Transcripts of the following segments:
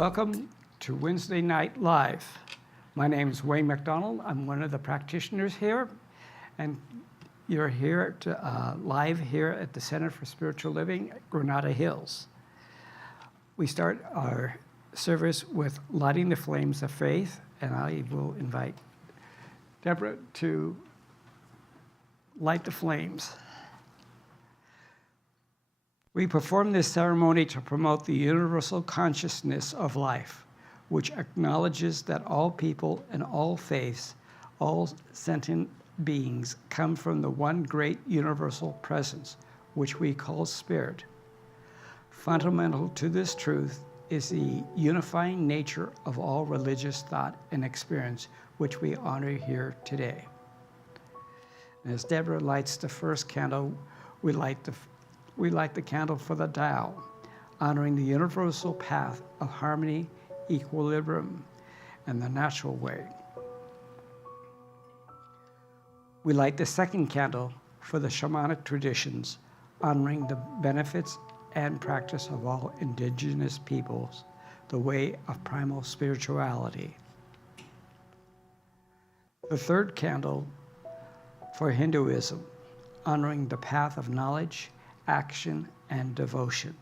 Welcome to Wednesday Night Live. My name is Wayne McDonald. I'm one of the practitioners here, and you're here live here at the Center for Spiritual Living at Granada Hills. We start our service with lighting the flames of faith, and I will invite Deborah to light the flames. We perform this ceremony to promote the universal consciousness of life, which acknowledges that all people and all faiths, all sentient beings come from the one great universal presence, which we call spirit. Fundamental to this truth is the unifying nature of all religious thought and experience, which we honor here today. And as Deborah lights the first candle, we light the candle for the Tao, honoring the universal path of harmony, equilibrium, and the natural way. We light the second candle for the shamanic traditions, honoring the benefits and practice of all indigenous peoples, the way of primal spirituality. The third candle for Hinduism, honoring the path of knowledge, action, and devotion.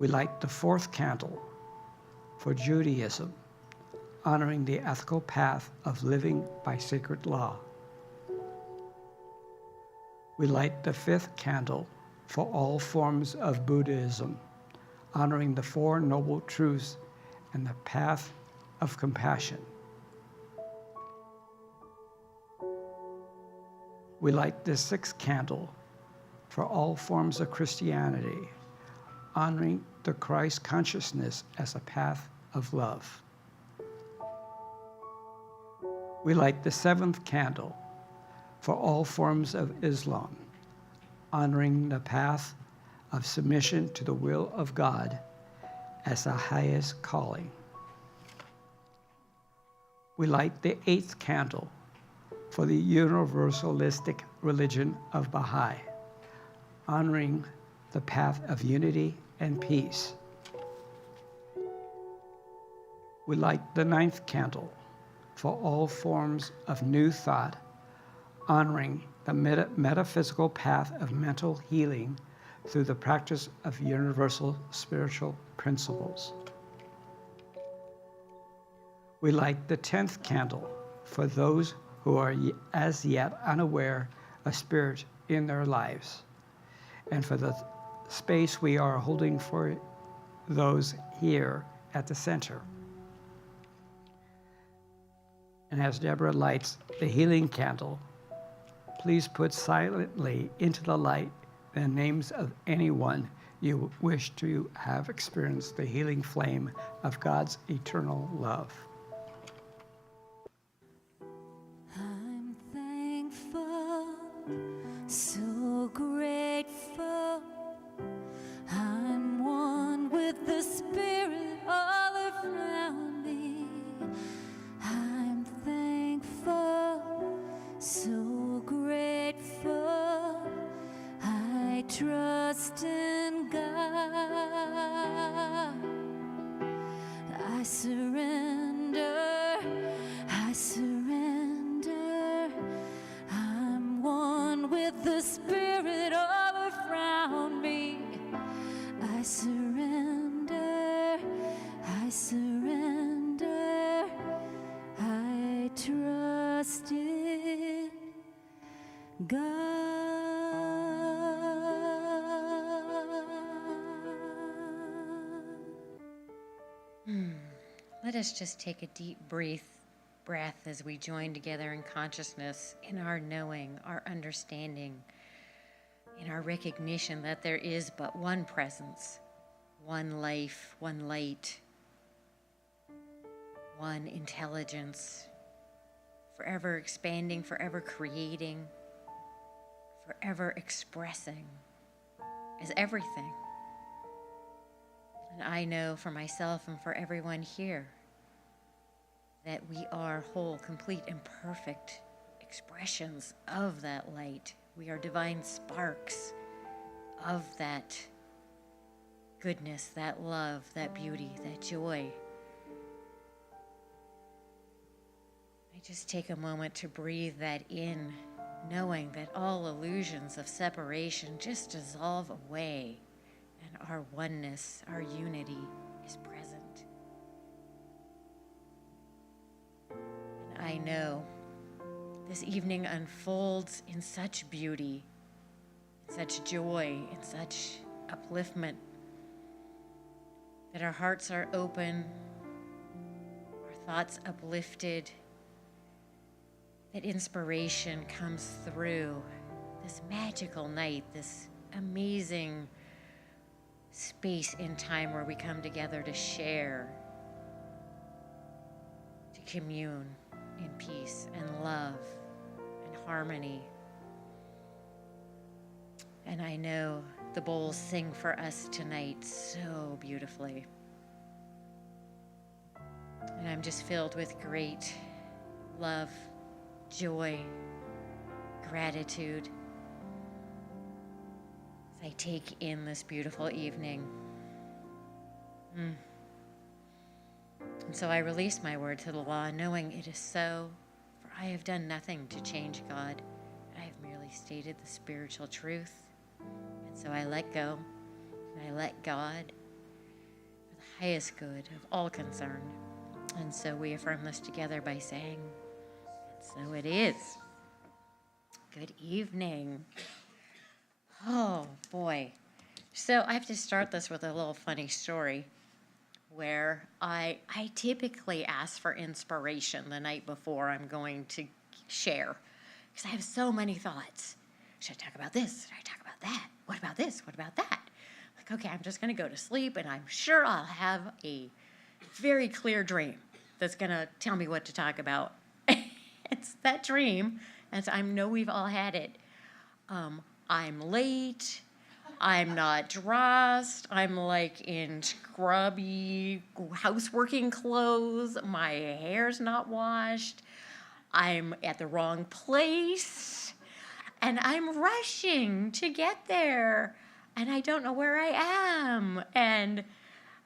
We light the fourth candle for Judaism, honoring the ethical path of living by sacred law. We light the fifth candle for all forms of Buddhism, honoring the Four Noble Truths and the path of compassion. We light the sixth candle for all forms of Christianity, honoring the Christ consciousness as a path of love. We light the seventh candle for all forms of Islam, honoring the path of submission to the will of God as the highest calling. We light the eighth candle for the universalistic religion of Baha'i, honoring the path of unity and peace. We light the ninth candle for all forms of new thought, honoring the metaphysical path of mental healing through the practice of universal spiritual principles. We light the 10th candle for those who are as yet unaware of spirit in their lives, and for the space we are holding for those here at the center. And as Deborah lights the healing candle, please put silently into the light the names of anyone you wish to have experienced the healing flame of God's eternal love. I'm thankful, so grateful. I'm one with the Spirit all around me. I'm thankful, so grateful. I trust in God. I surrender. I surrender. I'm one with the Spirit all around me. I surrender. I surrender. I trust in God. Let us just take a deep breath as we join together in consciousness, in our knowing, our understanding, in our recognition that there is but one presence, one life, one light, one intelligence, forever expanding, forever creating, forever expressing as everything. And I know for myself and for everyone here that we are whole, complete, and perfect expressions of that light. We are divine sparks of that goodness, that love, that beauty, that joy. I just take a moment to breathe that in, knowing that all illusions of separation just dissolve away and our oneness, our unity is present. And I know this evening unfolds in such beauty, in such joy, in such upliftment, that our hearts are open, our thoughts uplifted, that inspiration comes through this magical night, this amazing space in time where we come together to share, to commune in peace and love and harmony. And I know the bowls sing for us tonight so beautifully. And I'm just filled with great love, joy, gratitude as I take in this beautiful evening. And so I release my word to the law, knowing it is so, for I have done nothing to change God. I have merely stated the spiritual truth. And so I let go, and I let God for the highest good of all concerned. And so we affirm this together by saying, so it is. Good evening. Oh, boy. So I have to start this with a little funny story where I typically ask for inspiration the night before I'm going to share because I have so many thoughts. Should I talk about this? Should I talk about that? What about this? What about that? Like, okay, I'm just going to go to sleep, and I'm sure I'll have a very clear dream that's going to tell me what to talk about. It's that dream, and I know we've all had it. I'm late. I'm not dressed. I'm like in scrubby houseworking clothes. My hair's not washed. I'm at the wrong place. And I'm rushing to get there. And I don't know where I am.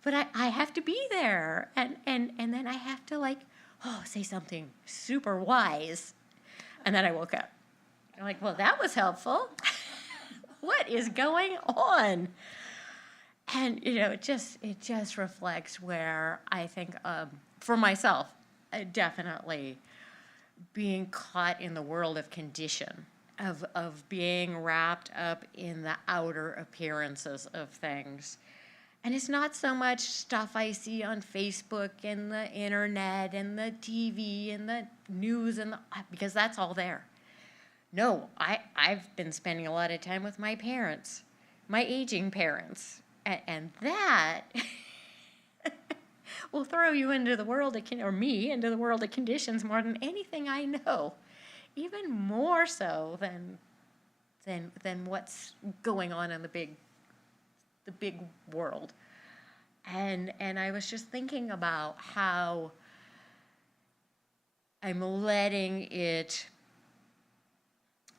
But I have to be there. And then I have to say something super wise. And then I woke up. I'm like, well, that was helpful. What is going on? And, it just reflects where I think, for myself, definitely being caught in the world of condition, of being wrapped up in the outer appearances of things. And it's not so much stuff I see on Facebook and the internet and the TV and the news because that's all there. No, I've been spending a lot of time with my parents, my aging parents, and that will throw you into the world or me into the world of conditions more than anything I know, even more so than what's going on in the big world. And I was just thinking about how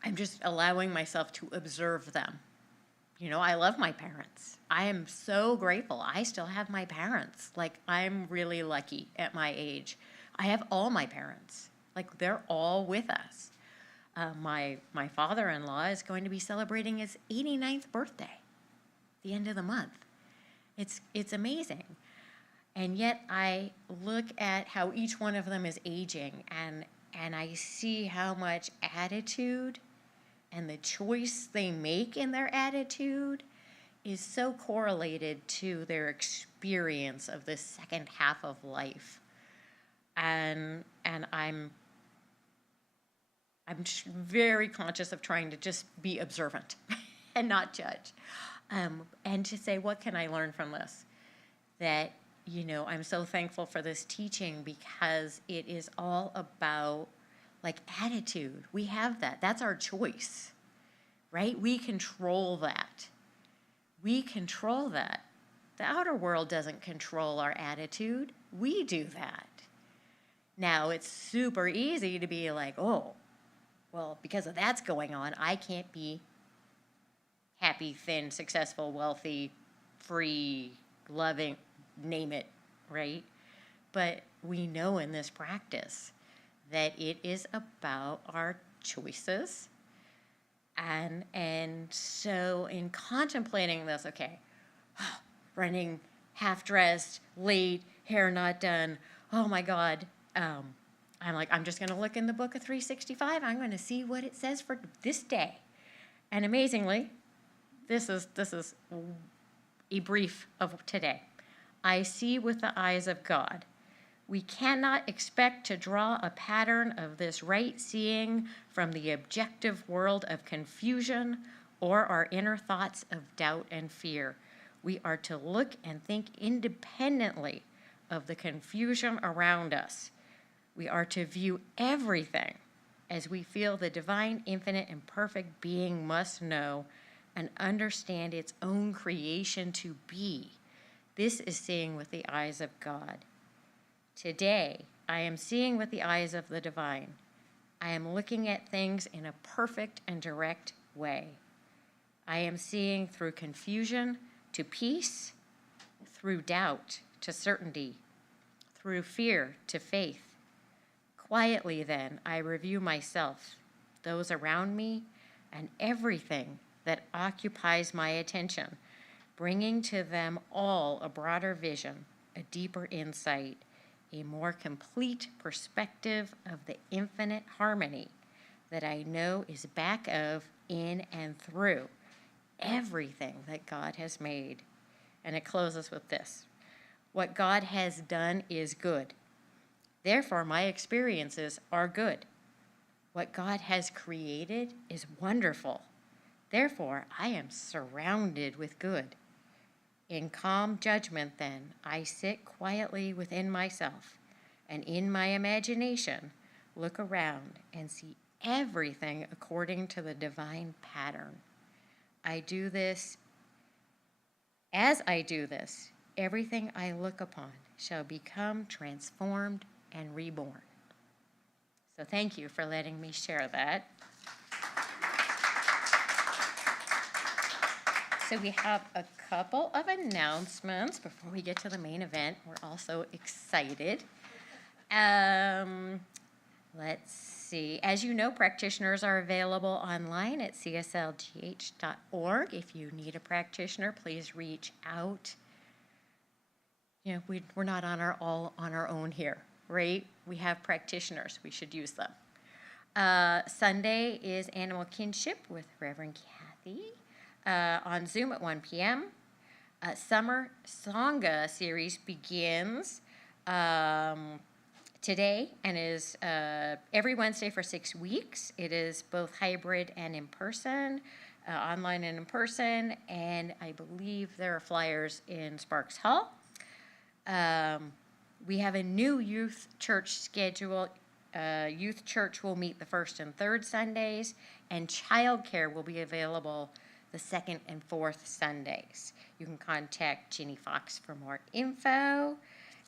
I'm just allowing myself to observe them. I love my parents. I am so grateful. I still have my parents. I'm really lucky at my age. I have all my parents. They're all with us. My father-in-law is going to be celebrating his 89th birthday, the end of the month. It's amazing. And yet I look at how each one of them is aging, and I see how much attitude and the choice they make in their attitude is so correlated to their experience of the second half of life. And I'm just very conscious of trying to just be observant and not judge. And to say, what can I learn from this? That, I'm so thankful for this teaching because it is all about attitude. We have that. That's our choice, right? We control that. The outer world doesn't control our attitude. We do that. Now, it's super easy to be like, oh, well, because of that's going on, I can't be happy, thin, successful, wealthy, free, loving, name it, right? But we know in this practice that it is about our choices. And so in contemplating this, okay, running half-dressed, late, hair not done, oh my God, I'm like, I'm just going to look in the book of 365. I'm going to see what it says for this day. And amazingly, this is a brief of today. I see with the eyes of God. We cannot expect to draw a pattern of this right seeing from the objective world of confusion or our inner thoughts of doubt and fear. We are to look and think independently of the confusion around us. We are to view everything as we feel the divine, infinite, and perfect being must know and understand its own creation to be. This is seeing with the eyes of God. Today, I am seeing with the eyes of the divine. I am looking at things in a perfect and direct way. I am seeing through confusion to peace, through doubt to certainty, through fear to faith. Quietly, then, I review myself, those around me, and everything that occupies my attention, bringing to them all a broader vision, a deeper insight, a more complete perspective of the infinite harmony that I know is back of, in, and through everything that God has made. And it closes with this. What God has done is good. Therefore, my experiences are good. What God has created is wonderful. Therefore, I am surrounded with good. In calm judgment, then, I sit quietly within myself, and in my imagination, look around and see everything according to the divine pattern. As I do this, everything I look upon shall become transformed and reborn. So thank you for letting me share that. So we have a couple of announcements before we get to the main event. We're also excited. Let's see. As you know, practitioners are available online at CSLGH.org. If you need a practitioner, please reach out. You know, we're not all on our own here, right? We have practitioners. We should use them. Sunday is Animal Kinship with Reverend Kathy on Zoom at 1 p.m. Summer Sangha series begins today and is every Wednesday for 6 weeks. It is both hybrid and in person, online and in person, and I believe there are flyers in Sparks Hall. We have a new youth church schedule. Youth church will meet the first and third Sundays, and childcare will be available the second and fourth Sundays. You can contact Ginny Fox for more info.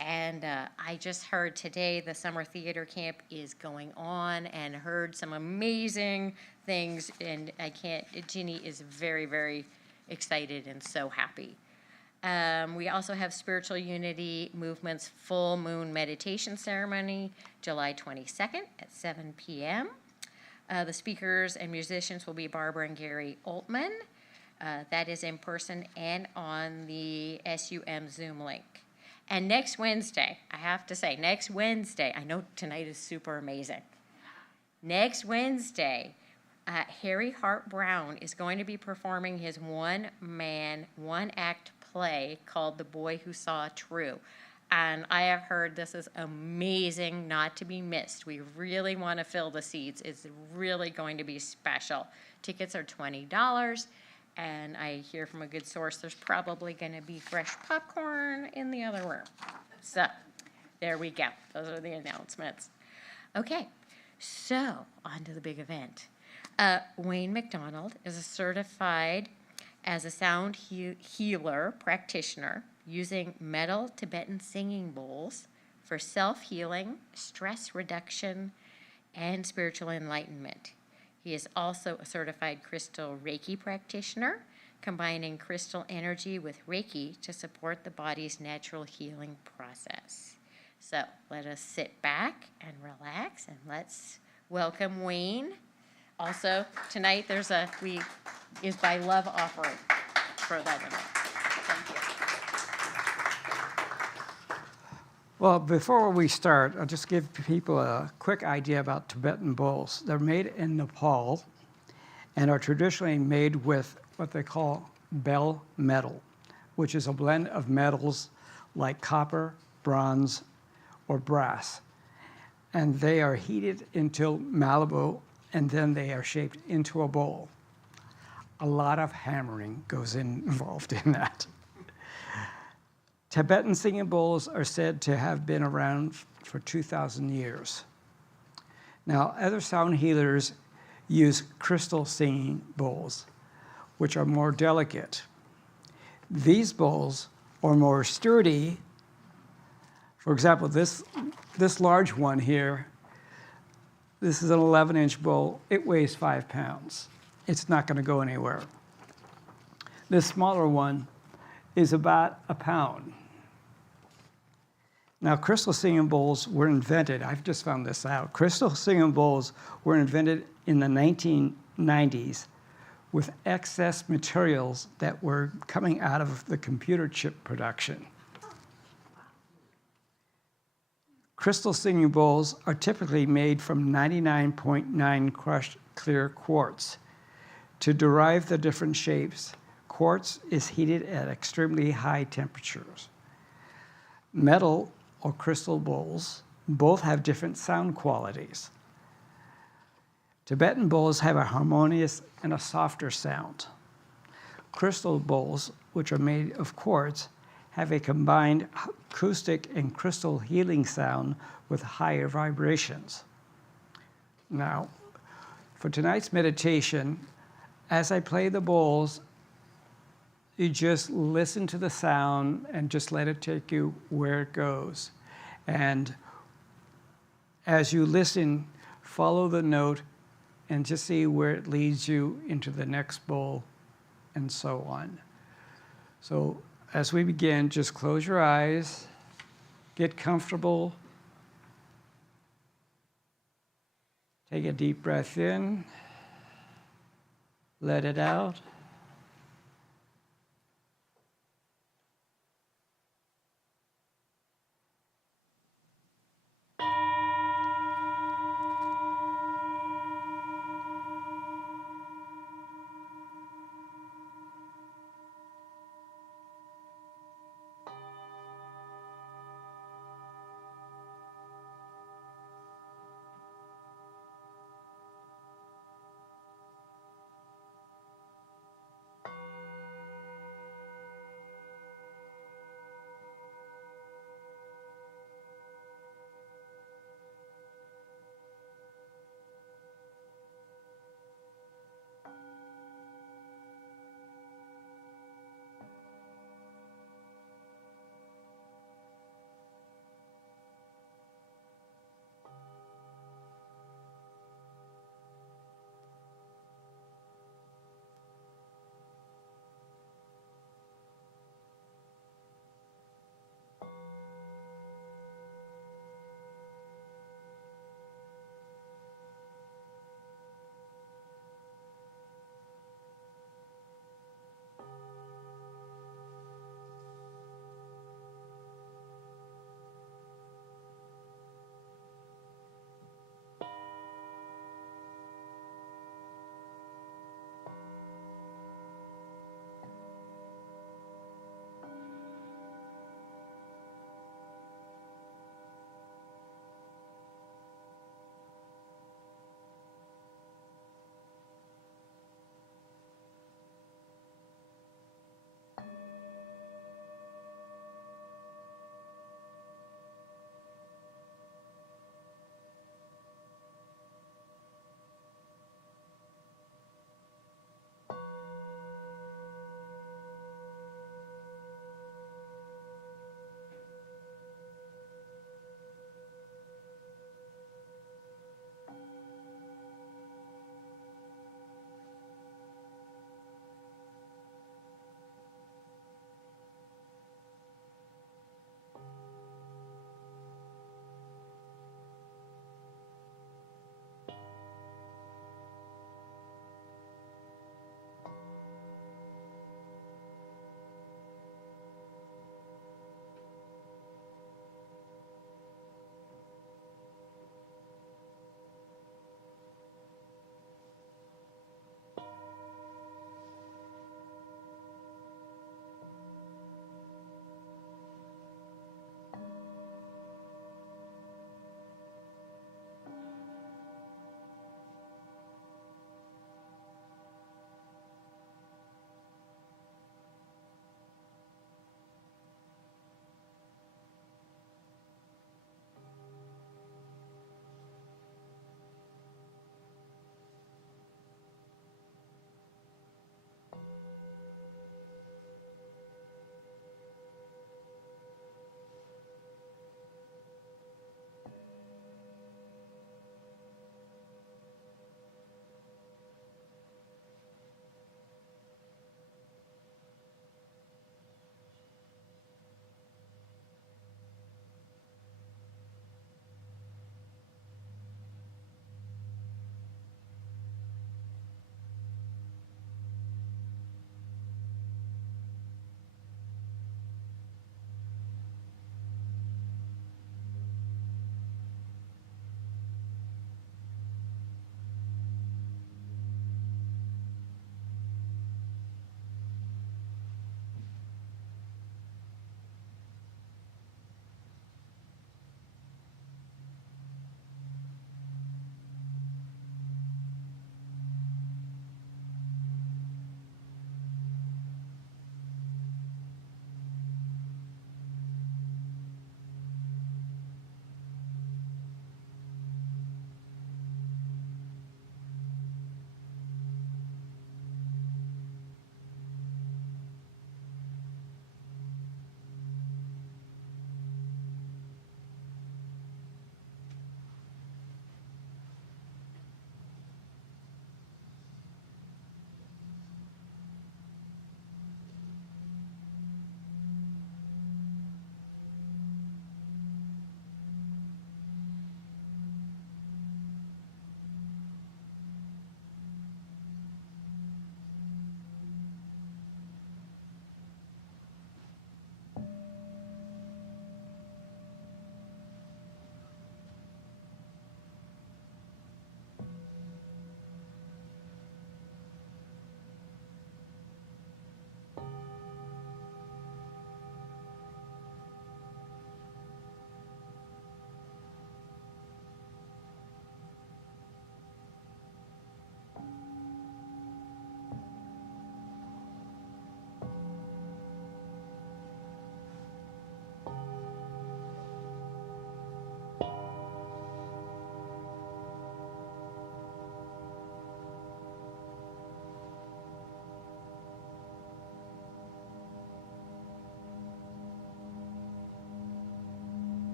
And I just heard today the summer theater camp is going on and heard some amazing things. And Ginny is very, very excited and so happy. We also have Spiritual Unity Movement's full moon meditation ceremony, July 22nd at 7 p.m. The speakers and musicians will be Barbara and Gary Oltman. That is in person and on the SUM Zoom link. And next Wednesday, I have to say, I know tonight is super amazing. Next Wednesday, Harry Hart Brown is going to be performing his one-man, one-act play called The Boy Who Saw True. And I have heard this is amazing, not to be missed. We really want to fill the seats. It's really going to be special. Tickets are $20, and I hear from a good source there's probably going to be fresh popcorn in the other room. So there we go. Those are the announcements. Okay, so on to the big event. Wayne McDonald is certified as a sound healer practitioner using metal Tibetan singing bowls for self-healing, stress reduction, and spiritual enlightenment. He is also a certified crystal Reiki practitioner combining crystal energy with Reiki to support the body's natural healing process. So let us sit back and relax, and let's welcome Wayne. Also, tonight is by love offering. Throw that in there. Thank you. Well, before we start, I'll just give people a quick idea about Tibetan bowls. They're made in Nepal and are traditionally made with what they call bell metal, which is a blend of metals like copper, bronze, or brass. And they are heated until malleable, and then they are shaped into a bowl. A lot of hammering goes involved in that. Tibetan singing bowls are said to have been around for 2,000 years. Now, other sound healers use crystal singing bowls, which are more delicate. These bowls are more sturdy. For example, this large one here, this is an 11-inch bowl. It weighs 5 pounds. It's not going to go anywhere. This smaller one is about a pound. Now, crystal singing bowls were invented. I've just found this out. Crystal singing bowls were invented in the 1990s with excess materials that were coming out of the computer chip production. Crystal singing bowls are typically made from 99.9 crushed clear quartz. To derive the different shapes, quartz is heated at extremely high temperatures. Metal or crystal bowls both have different sound qualities. Tibetan bowls have a harmonious and a softer sound. Crystal bowls, which are made of quartz, have a combined acoustic and crystal healing sound with higher vibrations. Now, for tonight's meditation, as I play the bowls, you just listen to the sound and just let it take you where it goes. And as you listen, follow the note and just see where it leads you into the next bowl and so on. So as we begin, just close your eyes, get comfortable, take a deep breath in, let it out.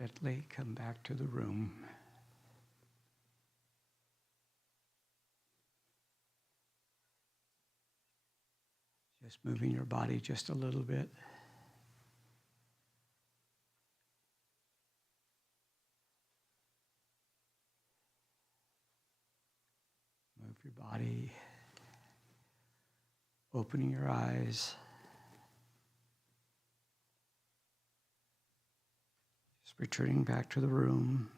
Gently come back to the room. Just moving your body just a little bit. Move your body. Opening your eyes. Just returning back to the room.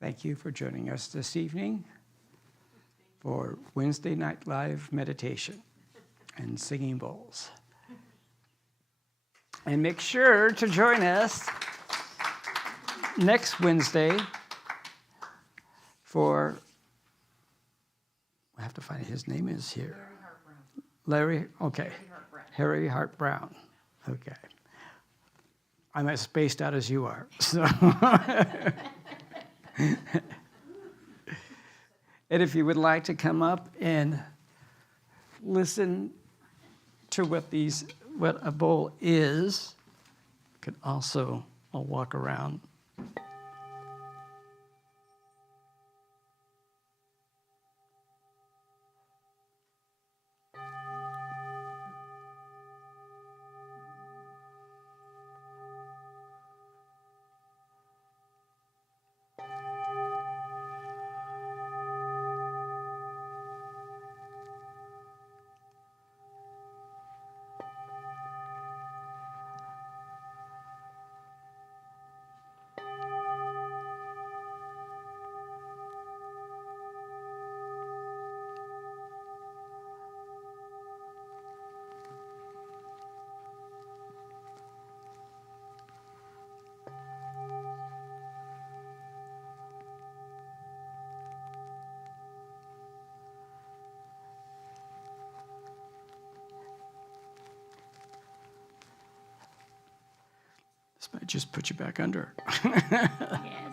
Thank you for joining us this evening for Wednesday Night Live meditation and singing bowls. And make sure to join us next Wednesday for, I have to find it, his name is here. Larry, okay. Harry Hart Brown. Okay. I'm as spaced out as you are. So. And if you would like to come up and listen to what a bowl is, you can also, I'll walk around. This might just put you back under. Yes.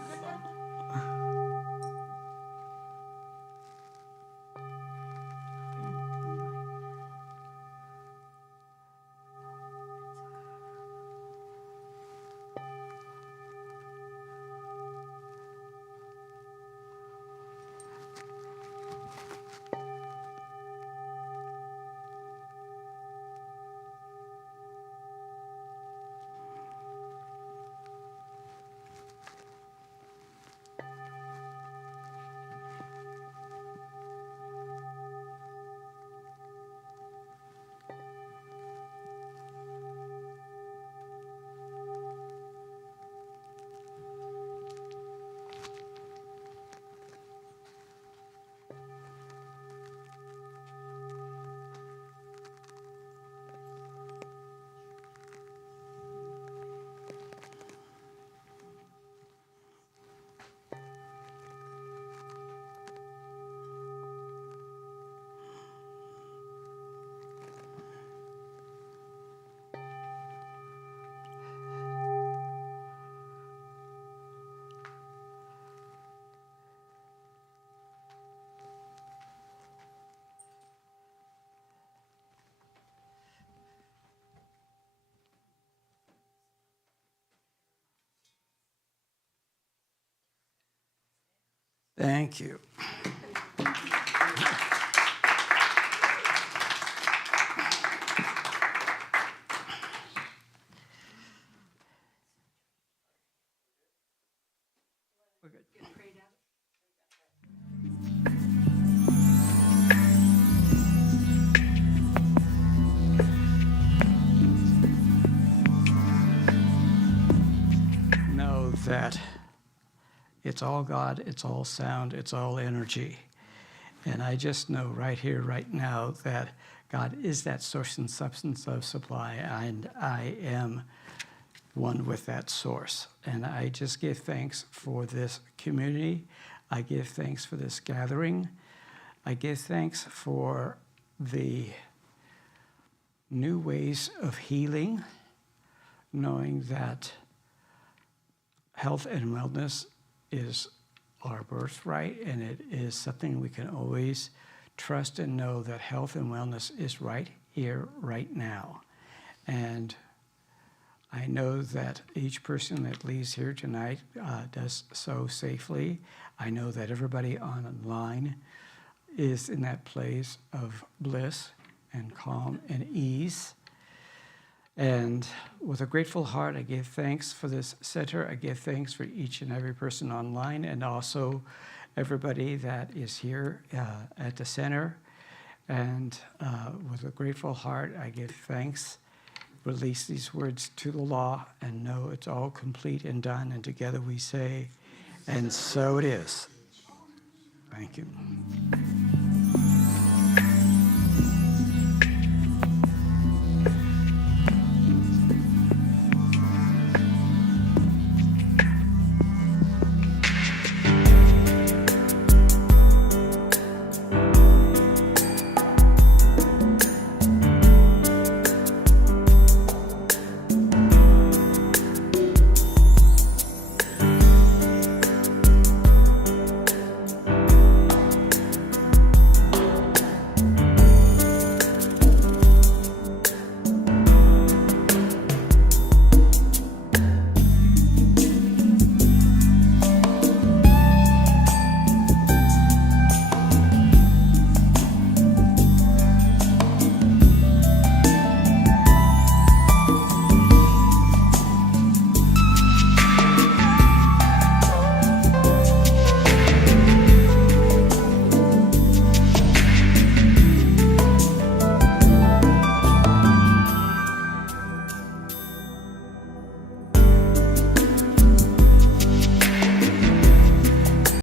Thank you. We're good. Know that it's all God, it's all sound, it's all energy. And I just know right here, right now, that God is that source and substance of supply, and I am one with that source. And I just give thanks for this community. I give thanks for this gathering. I give thanks for the new ways of healing, knowing that health and wellness is our birthright, and it is something we can always trust and know that health and wellness is right here, right now. And I know that each person that leaves here tonight does so safely. I know that everybody online is in that place of bliss and calm and ease. And with a grateful heart, I give thanks for this center. I give thanks for each and every person online, and also everybody that is here at the center. And with a grateful heart, I give thanks, release these words to the law, and know it's all complete and done. And together we say, and so it is. Thank you.